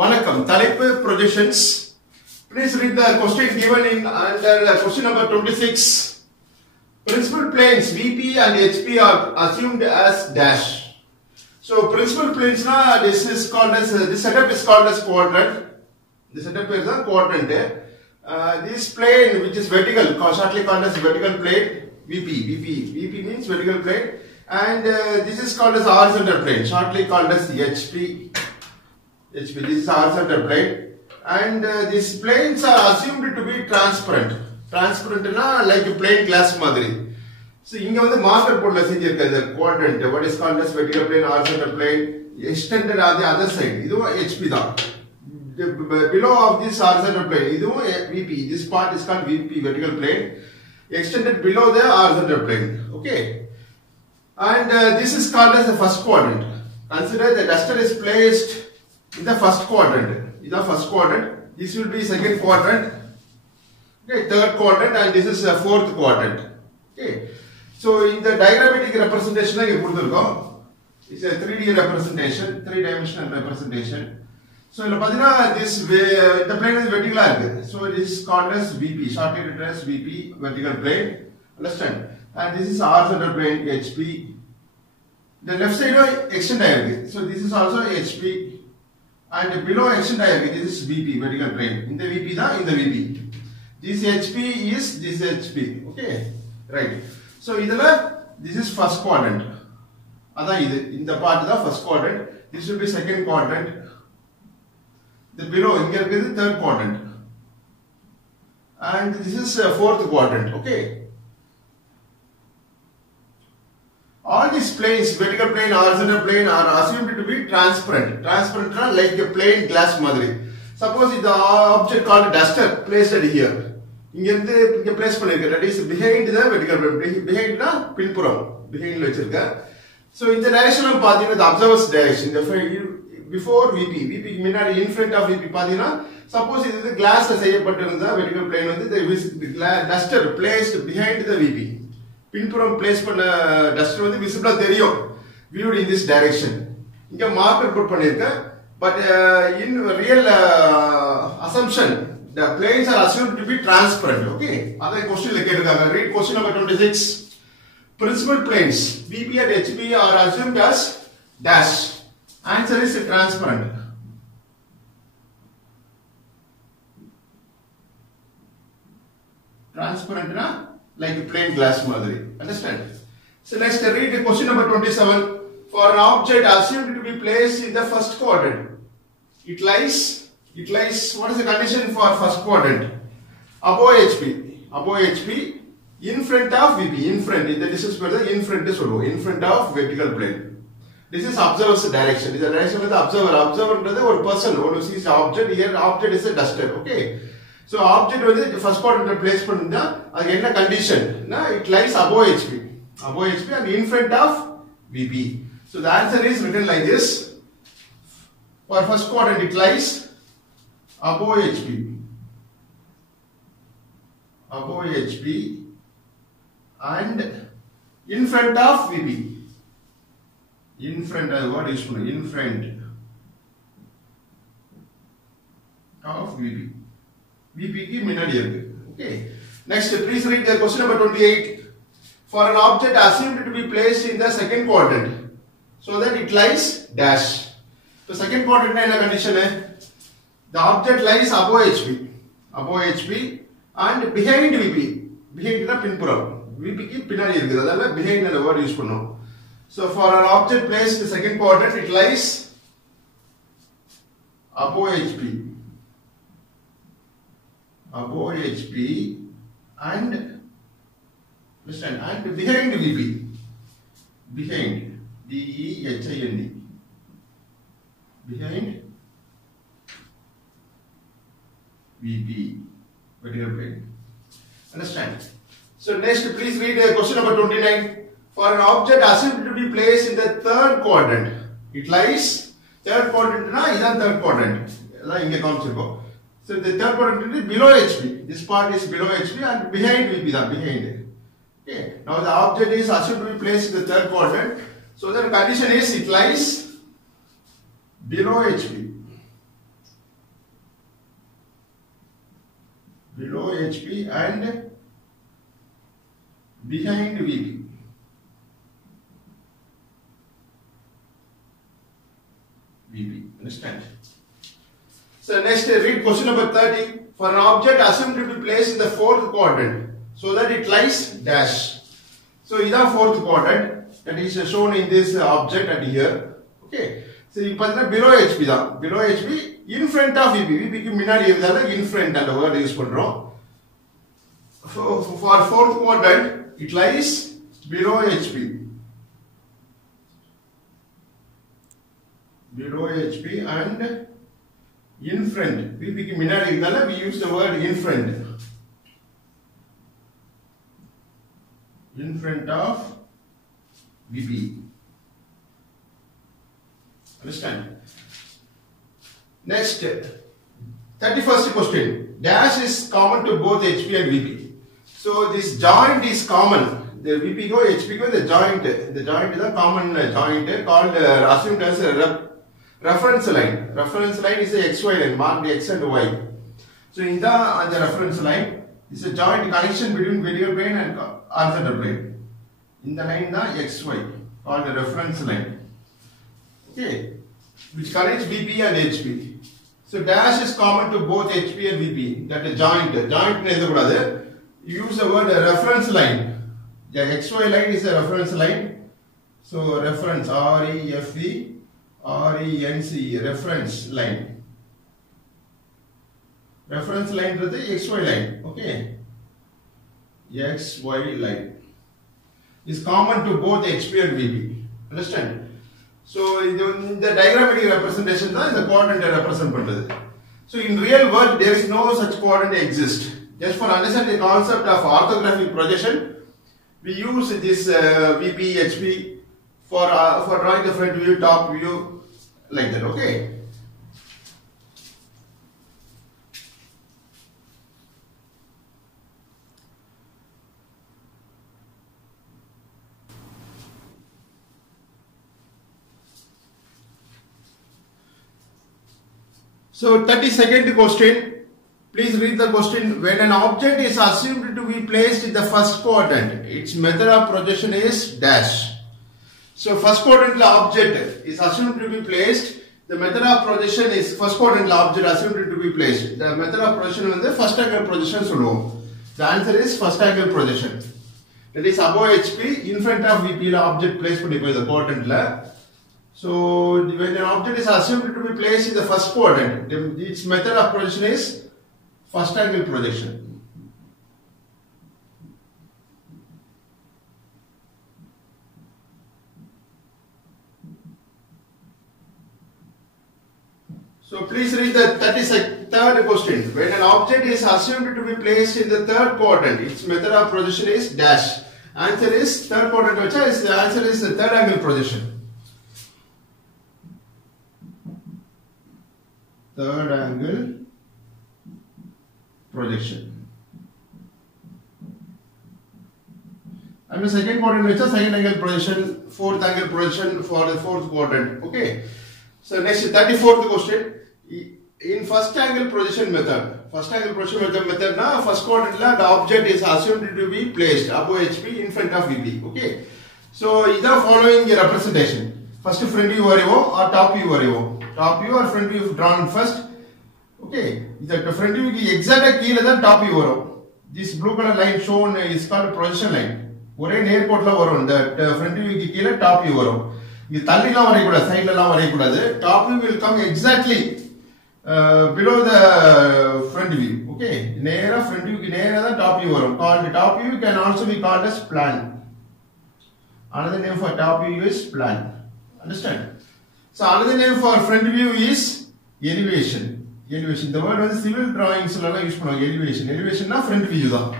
வணக்கம் தலைப்பு projections. Please read the question given in under question number 26. Principal planes VP and HP are assumed as dash. So principal planes na this is called as this setup is called as quadrant. This setup is a quadrant. This plane which is vertical shortly called as vertical plane VP means vertical plane, and this is called as horizontal plane shortly called as HP. This is horizontal plane, and these planes are assumed to be transparent. Transparent na like a plain glass madri. So inga vandu marker podla senjirukka the quadrant what is called as vertical plane, horizontal plane extended on the other side. Idu HP da. Below of this horizontal plane idu VP. This part is called VP, vertical plane, extended below the horizontal plane. Okay, and this is called as the first quadrant. Consider the duster is placed in the first quadrant. This is first quadrant. This will be second quadrant. Okay, third quadrant, and this is the fourth quadrant. Okay, so in the diagrammatic representation, it's a 3D representation, three-dimensional representation. So this the plane is vertical. So it is called as VP, shortly written as VP, vertical plane. Understand? And this is horizontal plane HP. The left side extend. So this is also HP. And below extend this is VP, vertical plane. In the VP in the VP. This HP is this HP. Okay, right. So this is first quadrant. In the part of the first quadrant. This will be second quadrant. The below here is the third quadrant. And this is fourth quadrant. Okay. All these planes, vertical plane, horizontal plane, are assumed to be transparent. Transparent like a plain glass madri. Suppose the object called duster placed here. Inge place pannirukka, that is behind the vertical plane, behind the pinpuram, behind vechirukka. So in the direction of pathina, the observer's direction, before VP minadi in front of VP pathina, suppose it is the glass seiyapattirundha vertical plane vandu the duster placed behind the VP. Pinpuram place பண்ண duster வந்து visible தெரியும் viewed in this direction. இங்க marker put பண்ணிருக்கேன், but in real assumption the planes are assumed to be transparent. Okay, அதே question ல கேட்டிருக்காங்க. Read question number 26. Principal planes VP and HP are assumed as dash. Answer is transparent. Transparent na like a plain glass madri. Understand? So next read question number 27. For an object assumed to be placed in the first quadrant, it lies, what is the condition for first quadrant? Above HP, in front of VP, in front, this is where the in front is in front of vertical plane. This is observer's direction. This is the direction of the observer. Observer is a person who sees the object. Here object is a duster. Okay. So object வந்து first quadrant place பண்ணிருந்தா அது என்ன condition na it lies above HP and in front of VP. So the answer is written like this. For first quadrant it lies above HP and in front of VP. In front what is in front of VP. VP ki minadi irukku. Okay. Next, please read the question number 28. For an object assumed to be placed in the second quadrant, so that it lies dash. So second quadrant na enna condition hai? The object lies above HP and behind VP. Behind na pinpuram. VP ki pinadi irukku. Adala behind na word use pannom. So for an object placed in the second quadrant, it lies above HP and listen, and behind VP, behind DEHIND, behind VP, vertical plane. Understand? So next, please read question number 29. For an object assumed to be placed in the third quadrant, it lies third quadrant na idan third quadrant. Ella inge kaamichirukkom. So the third quadrant is below HP. This part is below HP and behind VP behind. Okay. Now the object is assumed to be placed in the third quadrant. So the condition is it lies below HP. HP and behind VP. Understand? So next, read question number 30. For an object assumed to be placed in the fourth quadrant, so that it lies dash. So this is the fourth quadrant that is shown in this object at here. Okay. So you below HP da. Below HP in front of VP. VP ku minadi irundha in front and word use pandrom. So for fourth quadrant it lies below HP. Below HP and in front. VP ku minadi irundha we use the word in front. In front of VP. Understand? Next, 31st question. Dash is common to both HP and VP. So this joint is common. The VP go, HP go, the joint is a common joint called assumed as a reference line. Reference line is a XY line marked X and Y. So in the reference line is a joint connection between vertical plane and horizontal plane. In the line the XY called the reference line. Okay, which connects VP and HP. So dash is common to both HP and VP. That is joint. You use the word reference line. The XY line is a reference line. So reference REFE RENCE reference line. Reference line is the XY line. Okay, XY line is common to both HP and VP. Understand? So in the diagrammatic representation is the quadrant represent. So in real world there is no such quadrant exist. Just for understanding the concept of orthographic projection, we use this VP, HP for drawing the front view, top view, like that. Okay. So 32nd question, please read the question. When an object is assumed to be placed in the first quadrant, its method of projection is dash. So first quadrant object is assumed to be placed. The method of projection is first quadrant object assumed to be placed. The method of projection is the first angle projection. The answer is first angle projection. That is above HP in front of VP object placed in the quadrant. So when an object is assumed to be placed in the first quadrant, its method of projection is first angle projection. So please read the 33rd question. When an object is assumed to be placed in the third quadrant, its method of projection is dash. Answer is third quadrant. The answer is the third angle projection. Third angle projection. And the second quadrant is a second angle projection, fourth angle projection for the fourth quadrant. Okay. So next 34th question. In first angle projection method, first na first quadrant la the object is assumed to be placed above HP in front of VP. Okay. So these are following the representation. First front view or top view or top view or front view drawn first. Okay, the front view is exactly the top view. This blue color line shown is called projection line. One airport la varum that front view is top view varum. This thalli la varaikkooda side la varaikkooda. Top view will come exactly below the front view. Okay, near front view near the top view varum. Called top view can also be called as plan. Another name for top view is plan. Understand? So another name for front view is elevation. Elevation. The word is civil drawings la use பண்ணுவாங்க elevation. Elevation na front view da.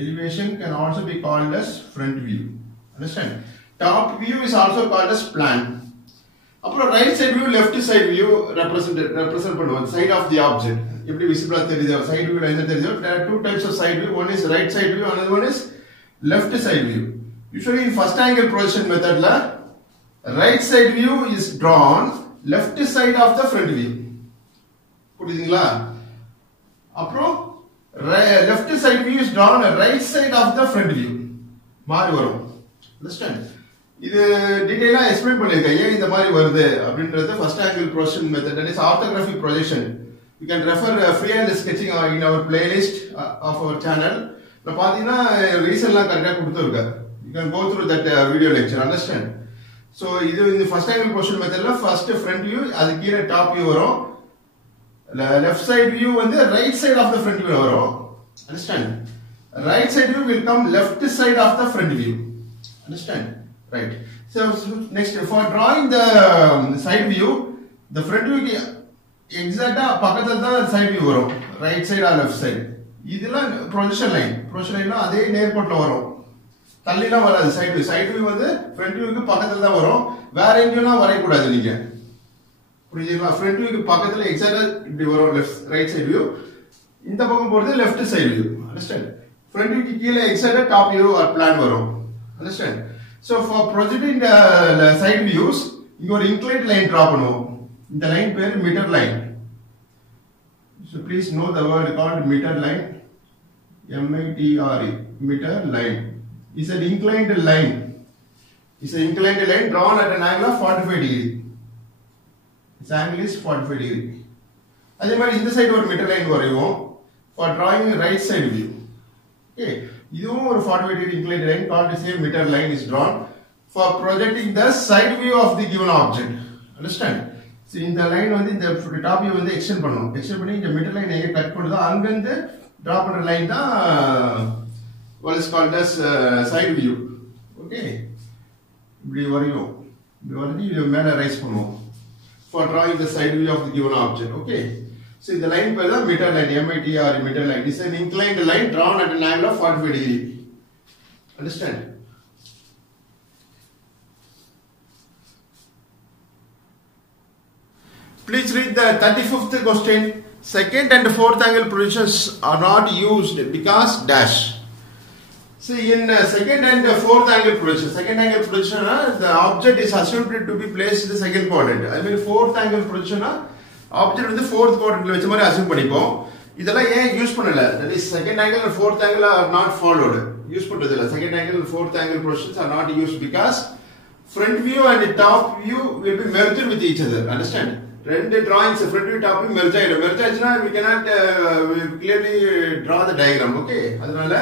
Elevation can also be called as front view. Understand? Top view is also called as plan. Appo right side view, left side view represent பண்ணுவாங்க side of the object. எப்படி visible தெரியுது side view என்ன தெரியுது? There are two types of side view. One is right side view, another one is left side view. Usually in first angle projection method la right side view is drawn left side of the front view. புரியுதுங்களா? அப்புறம் left side view is drawn on the right side of the front view மாறி வரும். Understand? இது டீடைலா explain பண்ணிருக்கேன் ஏன் இந்த மாதிரி வருது அப்படின்றது first angle projection method, that is orthographic projection. You can refer freehand sketching in our playlist of our channel. இப்ப பாத்தீங்கன்னா ரீசன்லாம் கரெக்ட்டா கொடுத்திருக்கேன். You can go through that video lecture. Understand? So இது இந்த first angle projection methodல first front view, அது கீழ top view வரும். Left side view வந்து right side of the front view வரும். Understand? Right side view will come left side of the front view. Understand? Right. So next, for drawing the side view, the front view exactly பக்கத்துல தான் side view வரும். Right side or left side. இதெல்லாம் projection line. Projection line அதே நேர்கோட்டுல வரும். தள்ளிலாம் வராது side view. Side view வந்து front view க்கு பக்கத்துல தான் வரும். வேற எங்கேயும் வரைய கூடாது நீங்க. புரியுதுங்களா? front view க்கு பக்கத்துல எக்ஸாக்ட்டா இப்படி வரும் left right side view. இந்த பக்கம் போறது left side view. Understand? front view க்கு கீழ எக்ஸாக்ட்டா top view or plan வரும். Understand? So for projecting the side views, you are inclined line draw பண்ணுவோம். இந்த லைன் பேர் meter line. So please know the word called meter line. M-I-T-R-E, meter line. It's an inclined line. It's an inclined line drawn at an angle of 45 degree. Its angle is 45 degree. அதே மாதிரி இந்த side ஒரு metre line வரைவோம் for drawing right side view. Okay, இதுவும் ஒரு 45 degree inclined line called the same meter line is drawn for projecting the side view of the given object. Understand? So இந்த line வந்து இந்த top view வந்து extend பண்ணனும். Extend பண்ணி இந்த metre line எங்க கட் பண்ணுதோ அங்க இருந்து டிரா பண்ற லைன் தான் what is called as side view. Okay, இப்படி வரையும். இப்படி வந்து இது மேல ரைஸ் பண்ணுவோம் for drawing the side view of the given object. Okay, so the line per the meter line, M-I-T-R-E, meter line, is an inclined line drawn at an angle of 45 degree. Understand? Please read the 35th question. Second and fourth angle projections are not used because dash. See, in second and fourth angle projection, the object is assumed to be placed in the second quadrant. I mean, fourth angle projection, object வந்து fourth quadrant வச்ச மாதிரி assume பண்ணிப்போம். இதெல்லாம் ஏன் use பண்ணல? That is second angle and fourth angle are not followed. Use பண்றது இல்ல. Second angle and fourth angle projections are not used because front view and top view will be merged with each other. Understand? ரெண்டு drawings front view top view merge ஆயிடும். Merge ஆச்சுனா we cannot clearly draw the diagram. Okay? அதனால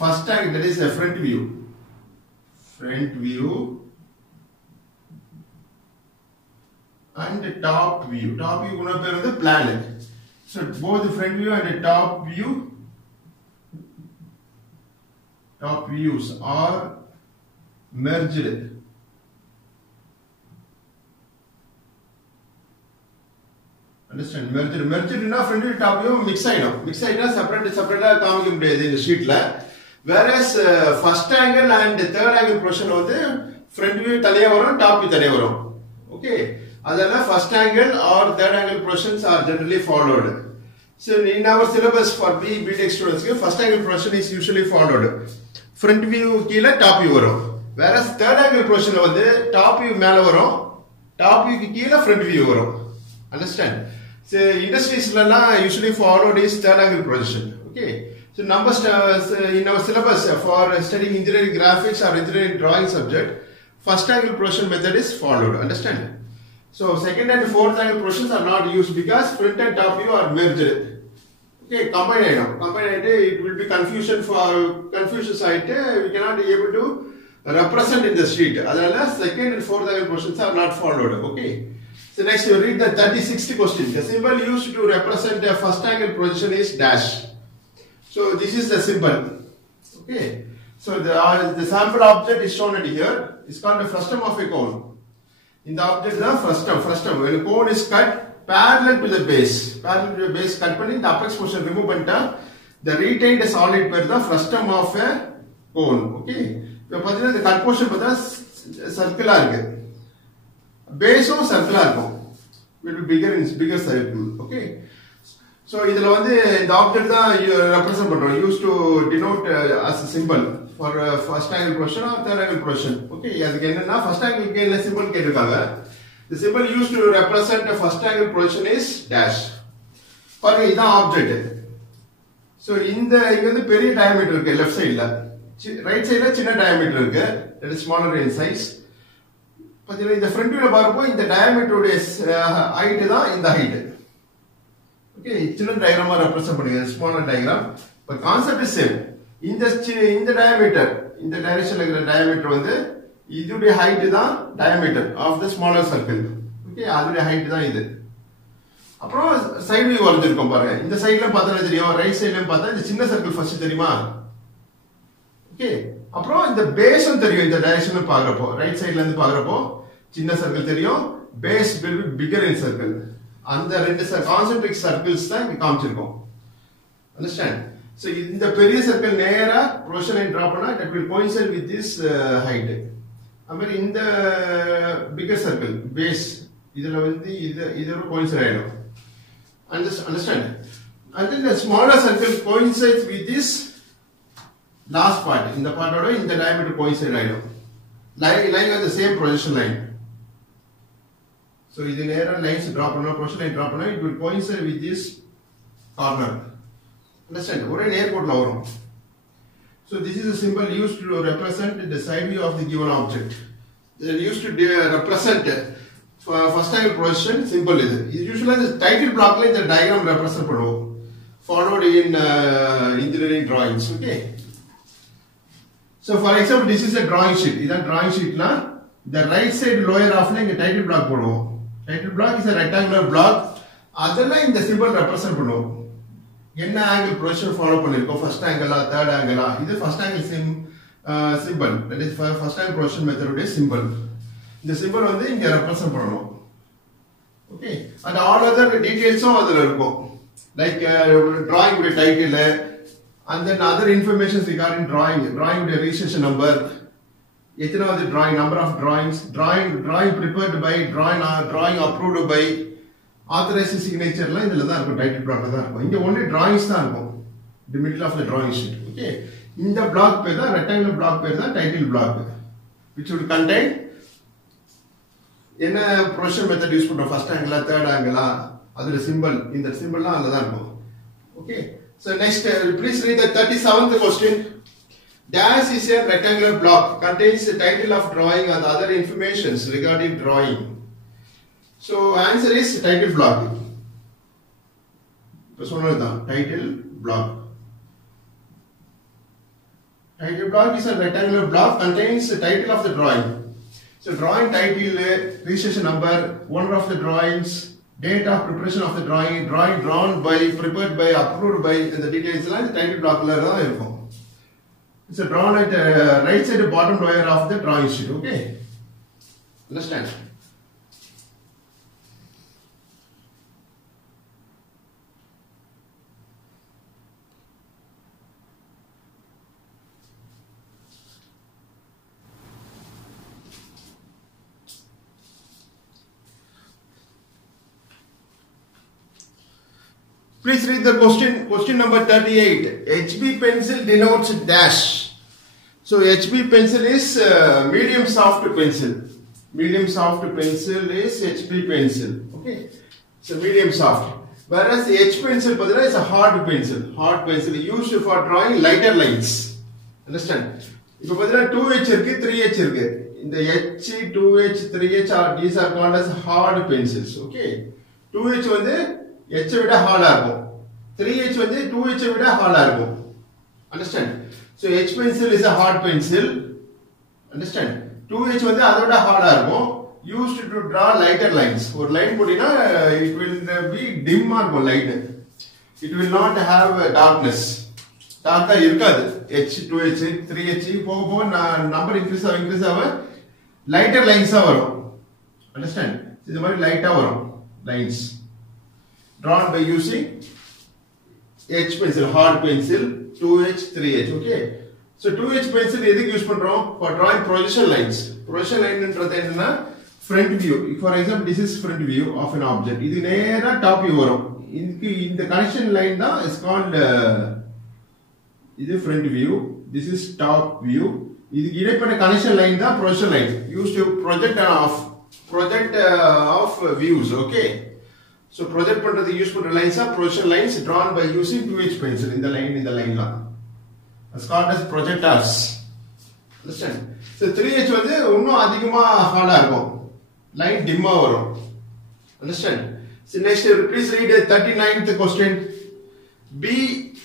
first angle, that is a front view and top view kuna per the plan. So both the front view and the top views are merged. Understand? Merged na front view top view mix ஆயிடும் separate காமிக்க முடியாது இந்த ஷீட்ல. Whereas first angle and third angle projection வந்து front view தனியா வரும், top view தனியா வரும். Okay, அதனால first angle or third angle projections are generally followed. So in our syllabus for B.Tech students, first angle projection is usually followed. Front view கீழ top view வரும். Whereas third angle projection வந்து top view மேல வரும், top view க்கு கீழ front view வரும். Understand? So industries லாம் usually followed is third angle projection. Okay. So numbers in our syllabus for studying engineering graphics or engineering drawing subject, first angle projection method is followed. Understand? So second and fourth angle projections are not used because front and top view are merged. Okay, combined it will be confusion side. We cannot be able to represent in the sheet. Adala second and fourth angle projections are not followed. Okay. So next you read the 36th question. The symbol used to represent the first angle projection is dash. So this is the symbol. Okay. So the sample object is shown at here. It's called the frustum of a cone. In the object the frustum. When a cone is cut parallel to the base cut பண்ணி the apex portion remove பண்ணிட்டா the retained solid pair the frustum of a cone. Okay. இப்போ பாத்தீங்கன்னா the cut portion பார்த்தா சர்க்கிளா இருக்கு. பேஸும் சர்க்கிளா இருக்கும். Will be bigger circle. Okay. So இதுல வந்து இந்த ஆப்ஜெக்ட் தான் ரெப்ரசன்ட் பண்றோம். Used to denote as a symbol for first angle projection or third angle projection. Okay, அதுக்கு என்னன்னா first angle க்கு என்ன symbol கேட்டிருக்காங்க. The symbol used to represent the first angle projection is dash. பாருங்க இதான் object. So இந்த இங்க வந்து பெரிய diameter இருக்கு left sideல, right sideல சின்ன diameter இருக்கு, that is smaller in size. பாத்தீங்கன்னா இந்த front viewல பாருப்போ இந்த diameter உடைய height தான் இந்த height. Okay, சின்ன diagram represent பண்ணுங்க, smaller diagram, but concept is same. இந்த diameter, இந்த directionல இருக்கிற diameter வந்து இதுடைய height தான் diameter of the smaller circle. Okay, அதுடைய height தான் இது. அப்புறம் சைடு வியூ வரைஞ்சிருக்கோம் பாருங்க. இந்த சைடுல பார்த்தா தெரியும், ரைட் சைடுல பார்த்தா இந்த சின்ன சர்க்கிள் ஃபர்ஸ்ட் தெரியுமா? ஓகே. அப்புறம் இந்த பேஸும் தெரியும் இந்த டைரக்ஷன்ல பாக்குறப்போ, ரைட் சைடுல இருந்து பாக்குறப்போ சின்ன சர்க்கிள் தெரியும், base will be bigger in circle. அந்த ரெண்டு கான்சென்ட்ரிக் சர்க்கிள்ஸ் தான் இங்க காமிச்சிருக்கோம். அண்டர்ஸ்டாண்ட்? சோ இந்த பெரிய சர்க்கிள் நேரா ப்ரொஜெக்ஷன் லைன் டிரா பண்ணா that will coincide with this height. அப்ப இந்த bigger circle பேஸ் இதுல வந்து இதோட coincide ஆயிடும். Understand? And then the smaller circle coincides with this last part. In the part order, in the diameter coincide item. Lying on the same projection line. So, if the narrow lines drop on a projection line drop on it will coincide with this corner. Understand? What an airport law. So, this is a symbol used to represent the side view of the given object. They are used to represent first angle projection symbol is usually the title block line the diagram represent பண்ணுவோம் followed in engineering drawings. Okay, so for example this is a drawing sheet. இத drawing sheet னா the right side lower half ல இங்க title block போடுவோம். Title block is a rectangular block. அதெல்லாம் இந்த symbol represent பண்ணுவோம். என்ன angle projection follow பண்ணிருக்கோம், first angle ஆ third angle ஆ, இது first angle symbol, that is first angle projection method உடைய symbol. இந்த சிம்பல் வந்து இங்க ரெப்ரசன்ட் பண்ணனும். ஓகே, and all other detailsம் அதுல இருக்கும், like drawing உடைய title and then other informations regarding drawing உடைய registration number, எத்தனாவது drawing, number of drawings, drawing prepared by, drawing approved by, authorized signatureலாம் இதுல தான் இருக்கும், டைட்டில் பிளாக்ல தான் இருக்கும். இங்க only drawings தான் இருக்கும், the middle of the drawing sheet. Okay, இந்த பிளாக் பேர் தான் rectangular block பேர் தான் title black, which would contain என்ன ப்ரொஜெக்ஷன் மெத்தட் யூஸ் பண்றோம், ஃபர்ஸ்ட் ஆங்கிளா தேர்ட் ஆங்கிளா, அதோட சிம்பல், இந்த சிம்பல்லாம் அதுல தான் இருக்கும். Okay, so next please read the 37th question. Dash is a rectangular block contains the title of drawing and other information regarding drawing. So answer is title block. இப்ப சொன்னதுதான் title block. Title block is a rectangular block contains the title of the drawing. So drawing title, registration number, owner of the drawings, date of preparation of the drawing drawn by, prepared by, approved by, and the details லாம் இந்த title blockல தான் இருக்கும். It's drawn at right side bottom layer of the drawing sheet. Okay, understand? Please read the question. Question number 38. HB pencil denotes dash. So HB pencil is medium soft pencil. Medium soft pencil is HB pencil. Okay, so medium soft. Whereas H pencil is a hard pencil. Hard pencil used for drawing lighter lines. Understand? இப்போ பார்த்தீங்கன்னா 2H இருக்கு 3H இருக்கு. இந்த H, 2H, 3H are these are called as hard pencils. Okay, 2H வந்து H விட ஹார்டா இருக்கும், 3H வந்து 2H விட ஹார்டா இருக்கும். Understand? So H pencil is a hard pencil. Understand? 2H வந்து அதோட ஹார்டா இருக்கும், used to draw lighter lines. ஒரு லைன் போடினா it will be dim ஆ இருக்கும் light, it will not have darkness, டார்க்கா இருக்காது. H, 2H, 3H போக போக நம்பர் இன்க்ரீஸ் ஆக லைட்டர் லைன்ஸா வரும். Understand? இந்த மாதிரி லைட்டா வரும் lines drawn by using H pencil, hard pencil, 2H, 3H. Okay, so 2H pencil எதுக்கு யூஸ் பண்றோம்? For drawing projection lines. Projection line ன்றது என்னன்னா front view. For example, this is front view of an object. இது நேரா top view வரும். இந்த connection line தான் is called இது front view, this is top view. இதுக்கு இடைப்பட்ட connection line தான் projection line, used to project off views. Okay, So project பண்றது யூஸ் பண்ற lines are projection lines drawn by using 2H pencil in the line la. It's called as projectors. Understand? So 3H வந்து இன்னும் அதிகமா ஹார்டா இருக்கும். Line dim வரும். Understand? So next please read the 39th question. B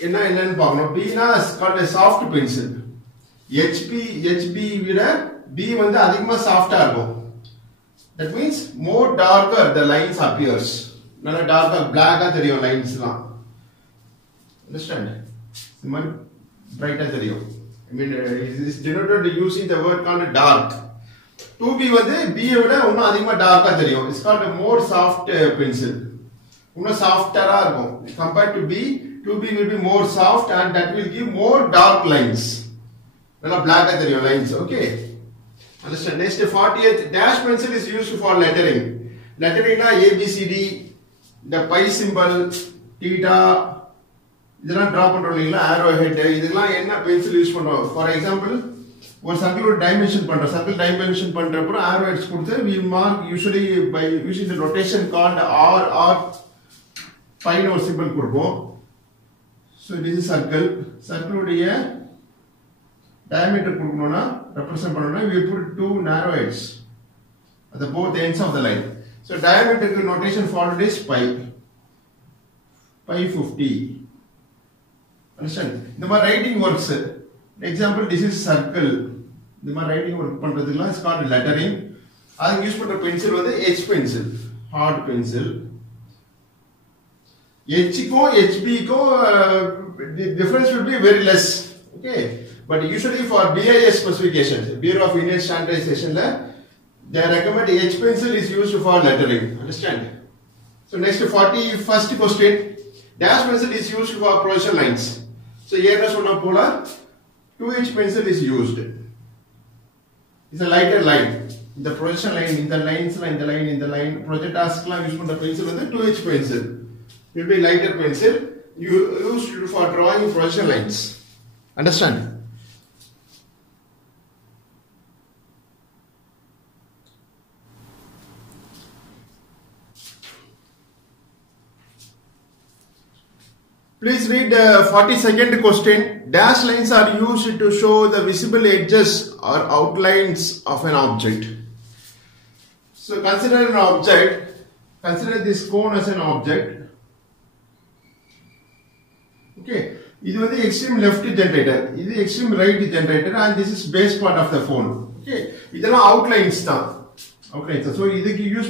என்னன்னு பார்க்கணும். B na is called a soft pencil. HB விட B வந்து அதிகமா சாஃப்ட்டா இருக்கும். That means more darker the lines appears. Nalla darker black ah theriyum lines la. Understand? Simple bright ah theriyum. I mean it is denoted using the word called dark. 2B வந்து B விட இன்னும் அதிகமா dark ah theriyum. It's called a more soft pencil. இன்னும் softer ah இருக்கும். Compared to B, 2B will be more soft and that will give more dark lines. Nalla black ah theriyum lines. Okay. Understand? Next 40th, dash pencil is used for lettering. Lettering na ABCD, the pi symbol, theta, இதெல்லாம் draw பண்றோம் இல்லையா, arrow head, இதெல்லாம் என்ன pencil use பண்றோம்? For example, ஒரு circle dimension பண்றோம். Circle dimension பண்றப்போ arrow heads கொடுத்து we mark usually by using the notation called R or pi னு ஒரு symbol கொடுப்போம். So this is circle. Circle உடைய diameter கொடுக்கணும்னா represent பண்ணனும்னா we put two narrow heads at the both ends of the line. So diameter notation followed is pi 50. Understand? The மாதிரி writing works. Example, this is circle. The மாதிரி writing work பண்றதுக்குலாம் is called lettering. அதுக்கு use பண்ற pencil வந்து H pencil, hard pencil. H க்கும் HB க்கும் the difference will be very less. Okay. But usually for BIS specifications, Bureau of Indian Standardization, they recommend H pencil is used for lettering. Understand? So next 41st question, dash pencil is used for projection lines. So here is one polar 2H pencil is used. It's a lighter line. The projection line in the line projectors use the pencil with the 2H pencil. It will be lighter pencil used for drawing projection lines. Understand? Please read the 42nd question. Dash lines are used to show the visible edges or outlines of an object. So consider an object. Consider this cone as an object. Okay. This is the extreme left generator. This is the extreme right generator and this is base part of the phone. Okay. These are outlines. Outlines. So this is use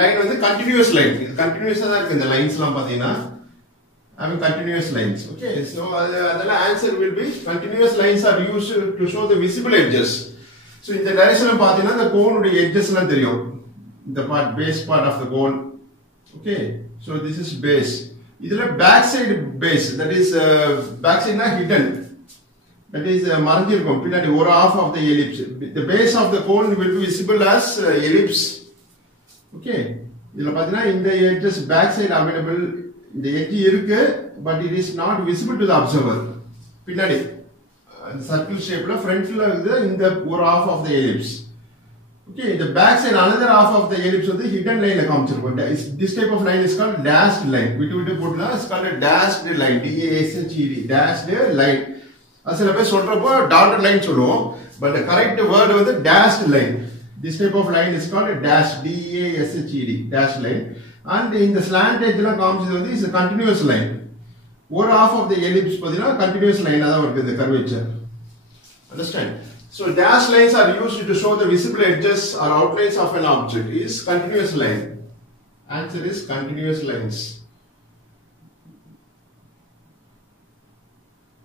line is continuous line. Continuous the lines having continuous lines. Okay, so the answer will be continuous lines are used to show the visible edges. So in the direction of the cone edges the base part of the cone. Okay, so this is base. This is a backside base, that is backside not hidden. That is one half of the ellipse. The base of the cone will be visible as ellipse. Okay, in the edges backside available. The edge irukku, but it is not visible to the observer. Pinnadi circle shape la front la in the one half of the ellipse. Okay, the back side another half of the ellipse is the hidden line la kaamichirukom. This type of line is called dashed line. Vitu podla is called a dashed line. DASHED, dashed line. Asala pe solrappo dotted line solluvom, but the correct word is the dashed line. This type of line is called a dash, DASHED, dashed line. And in the slant edge is a continuous line. One half of the ellipse is a continuous line, the curvature. Understand? So dash lines are used to show the visible edges or outlines of an object. Is continuous line. Answer is continuous lines.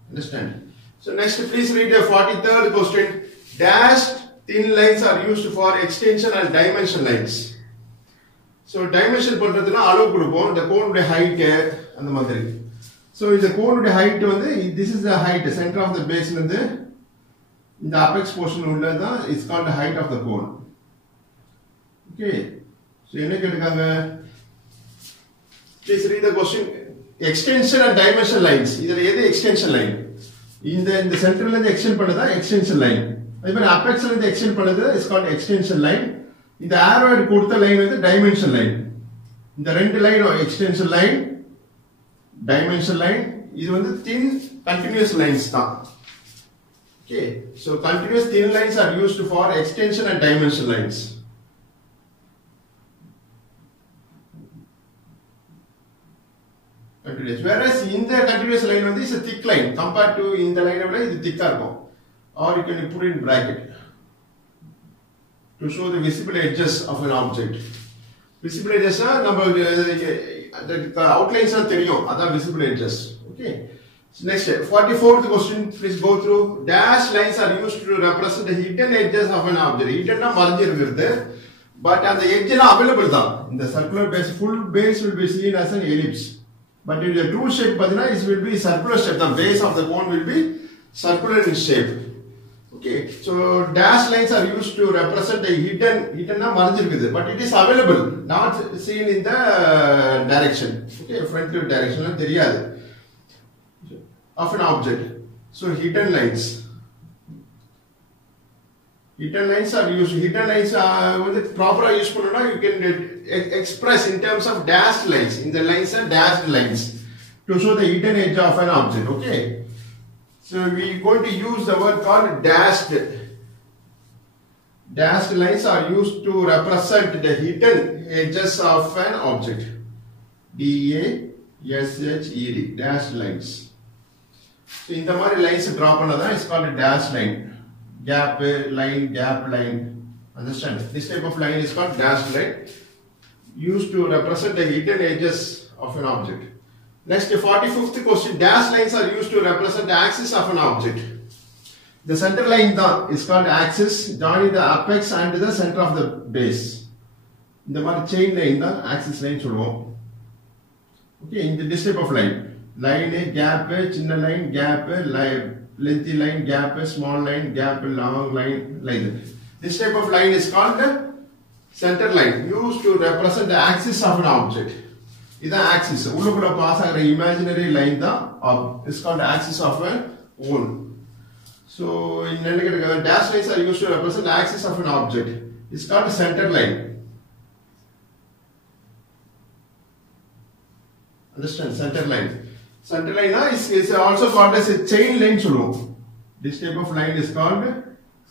Understand? So next please read the 43rd question. Dashed thin lines are used for extension and dimension lines. So dimension பண்றதுனா அளவு கொடுப்போம், the cone height அந்த மாதிரி. So the cone height வந்து this is the height, center of the base வந்து இந்த apex portion உள்ளதான் is called the height of the cone. Okay. So என்ன கேட்காங்க? Please read the question. Extension and dimension lines. இதுல எது extension line? இந்த சென்டர்ல இருந்து எக்ஸ்டெண்ட் பண்ணதா extension line. அதே மாதிரி apex ல இருந்து எக்ஸ்டெண்ட் பண்ணது is called extension line. இந்த arrow கொடுத்த லைன் வந்து dimension line. இந்த ரெண்டு line extension line dimension line இது வந்து thin continuous lines தான். Okay, so continuous thin lines are used for extension and dimension lines. Continuous, whereas in the continuous line வந்து is a thick line compared to in the line விட இது thick இருக்கும். Or you can put in bracket to show the visible edges of an object. Visible edges நம்ம the outlines are தெரியும், அதான் visible edges. Okay, so next 44th question, please go through. Dash lines are used to represent the hidden edges of an object. Hidden na மறைஞ்சு இருக்குது, but அந்த edge எல்லாம் available தான். இந்த circular base, full base will be seen as an ellipse, but in the true shape பாத்தீங்கன்னா it will be circular shape. The base of the cone will be circular in shape. Okay, so dash lines are used to represent the hidden na மறைஞ்சு இருக்குது, but it is available, not seen in the direction. Okay, front direction la தெரியாது of an object. So hidden lines are used. Hidden lines வந்து proper use பண்ணனும்னா you can express in terms of dashed lines. In the lines are dashed lines to show the hidden edge of an object. Okay, so we are going to use the word called dashed. Dashed lines are used to represent the hidden edges of an object. D-A-S-H-E-D, dashed lines. So இந்த மாதிரி lines draw பண்ணதான் is called a dash line. Gap line. Understand? This type of line is called dash line, used to represent the hidden edges of an object. Next, 45th question. Dash lines are used to represent the axis of an object. The center line is called axis, joining the apex and the center of the base. இந்த மாதிரி chain line தான் axis line சொல்லுவோம். Okay, in this type of line gap, சின்ன line gap, lengthy line gap, small line gap, long line, like that. This type of line is called the center line, used to represent the axis of an object. இதான் axis, உள்ளுக்குள்ள pass ஆகிற imaginary line தான் is called the axis of a cone. So in dash lines are used to represent the axis of an object. It's called the center line. Understand? Center line. Center line is also called as a chain line. This type of line is called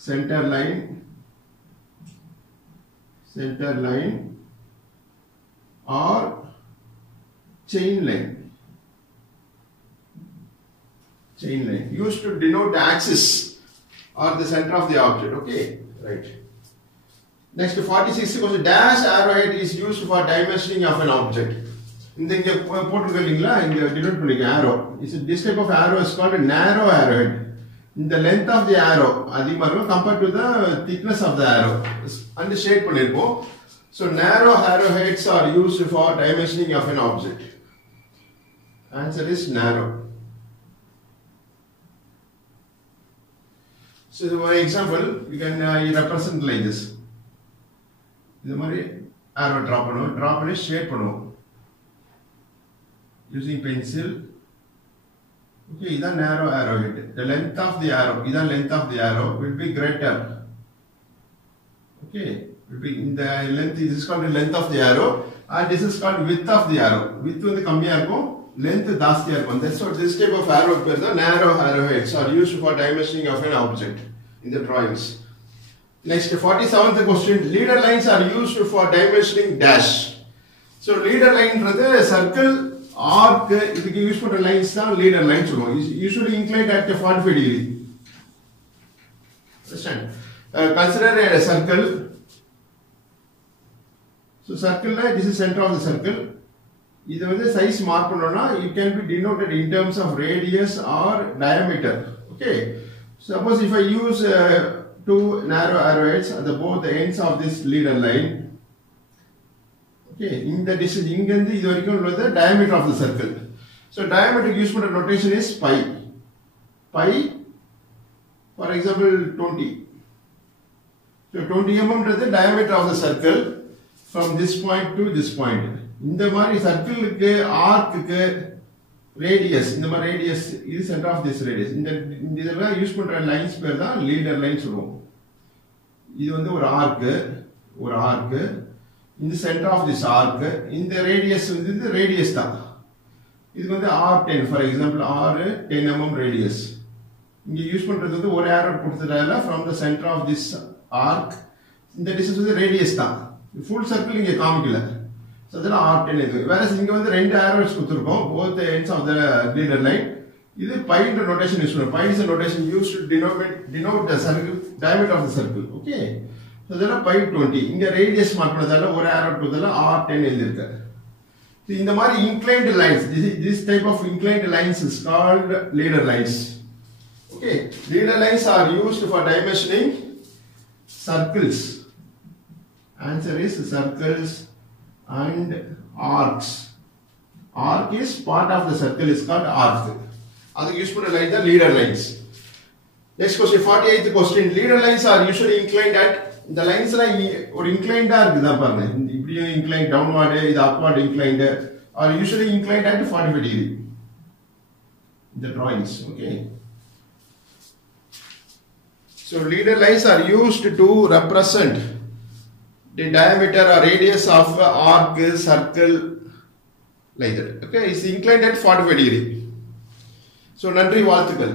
center line. Center line or chain line. Chain line used to denote the axis or the center of the object. Okay, right. Next, 46th question. Dash arrowhead is used for dimensioning of an object. இங்க போட்டுருக்கீங்களா, இங்க denote பண்ணிக்க arrow. This type of arrow is called a narrow arrowhead. The length of the arrow அதிகமா இருக்கும் compared to the thickness of the arrow. And shade பண்ணிருப்போம். So narrow arrowheads are used for dimensioning of an object. Answer is narrow. So for example, you can represent like this. இந்த மாதிரி arrow draw பண்ணி shade பண்ணுவோம் using pencil. Okay, this is narrow arrowhead. The length of the arrow will be greater. Okay, will be in the length. This is called the length of the arrow, and this is called width of the arrow. Width வந்து கம்மியா இருக்கும், length ஜாஸ்தியா இருக்கும். That's what this type of arrow is. The narrow arrowheads are used for dimensioning of an object in the drawings. Next, 47th question. Leader lines are used for dimensioning dash. So leader line is circle, arc, இதுக்கு use பண்ற lines தான் leader line சொல்லுவோம். Usually inclined at 45 degree. Understand? Consider a circle. So circle this is center of the circle. இது வந்து size mark பண்ணனும்னா it can be denoted in terms of radius or diameter. Okay, suppose if I use two narrow arrowheads at both the ends of this leader line. Okay, in the distance இங்கிருந்து இது வரைக்கும் உள்ள diameter of the circle. So diameter use பண்ற notation is pi. Pi, for example 20. So 20 mm is the diameter of the circle from this point to this point. இந்த மாதிரி சர்க்கிளுக்கு ஆர்க்குக்கு radius, இந்த மாதிரி radius இது சென்டர் ஆஃப் திஸ் ரேடியஸ். இந்த இதெல்லாம் use பண்ற lines பேர் தான் லீடர் லைன் சொல்லுவோம். இது வந்து ஒரு ஆர்க்கு, in the center of this arc, in the radius, the radius தான். இது வந்து R10 for example R 10 mm radius. இங்க யூஸ் பண்றது வந்து ஒரு arrow கொடுத்ததால from the center of this arc இந்த distance வந்து radius தான். full circle இங்க காமிக்கல. So அதனால R10 இது. whereas இங்க வந்து ரெண்டு arrows கொடுத்திருக்கோம் both the ends of the leader line. இது pi ன்ற notation யூஸ் பண்ணுவோம். Pi is a notation used to denote the circle diameter of the circle. Okay. So அதனால pi 20. இங்க radius மார்க் பண்ணதால ஒரு arrow கொடுத்ததால R10 எழுதிருக்கு. So இந்த மாதிரி inclined lines, this type of inclined lines is called leader lines. Okay, leader lines are used for dimensioning circles. Answer is circles and arcs. Arc is part of the circle is called arc. That's used for like the leader lines. Next question, 48th question. Leader lines are usually inclined at the lines or inclined inclined downward, upward inclined are usually inclined at 45 degree. The drawings, okay. So leader lines are used to represent the diameter or radius of arc, circle, like that. Okay, it's inclined at 45 degree. So நன்றி வாழ்த்துக்கள்.